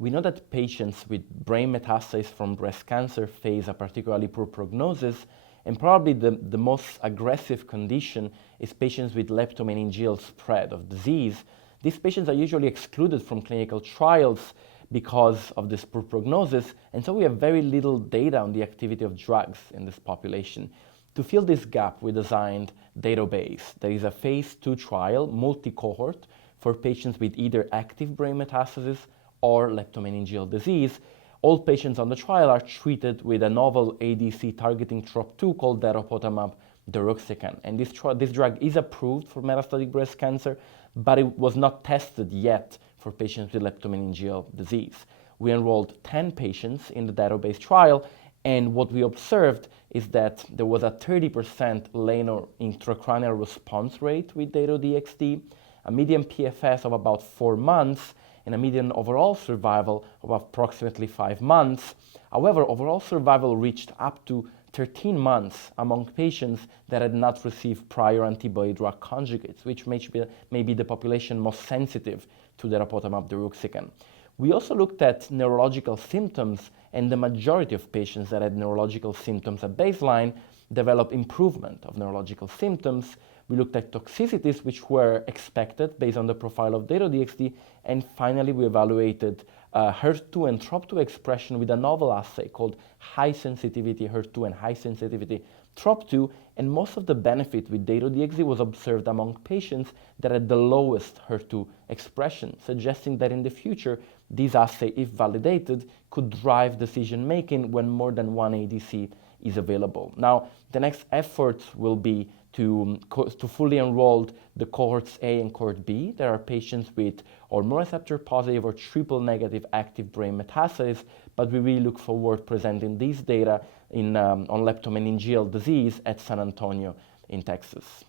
We know that patients with brain metastases from breast cancer face a particularly poor prognosis, and probably the most aggressive condition is patients with leptomeningeal spread of disease. These patients are usually excluded from clinical trials because of this poor prognosis, and so we have very little data on the activity of drugs in this population. To fill this gap, we designed Dato-BASE. There is a phase 2 trial, multi-cohort, for patients with either active brain metastasis or leptomeningeal disease. All patients on the trial are treated with a novel ADC targeting TROP2 called datopotamab deruxtecan. And this drug is approved for metastatic breast cancer, but it was not tested yet for patients with leptomeningeal disease. We enrolled 10 patients in the Dato-BASE trial, and what we observed is that there was a 30% linear intracranial response rate with Dato-DXd, a median PFS of about 4 months, and a median overall survival of approximately 5 months. However, overall survival reached up to 13 months among patients that had not received prior antibody-drug conjugates, which may be the population most sensitive to datopotamab deruxtecan. We also looked at neurological symptoms, and the majority of patients that had neurological symptoms at baseline developed improvement of neurological symptoms. We looked at toxicities which were expected based on the profile of Dato-DXd, and finally we evaluated HER2 and TROP2 expression with a novel assay called high sensitivity HER2 and high sensitivity TROP2, and most of the benefit with Dato-DXd was observed among patients that had the lowest HER2 expression, suggesting that in the future this assay, if validated, could drive decision making when more than one ADC is available. Now, the next effort will be to fully enroll the cohorts A and cohort B. There are patients with hormone receptor positive or triple negative active brain metastases, but we really look forward presenting these data on leptomeningeal disease at San Antonio in Texas.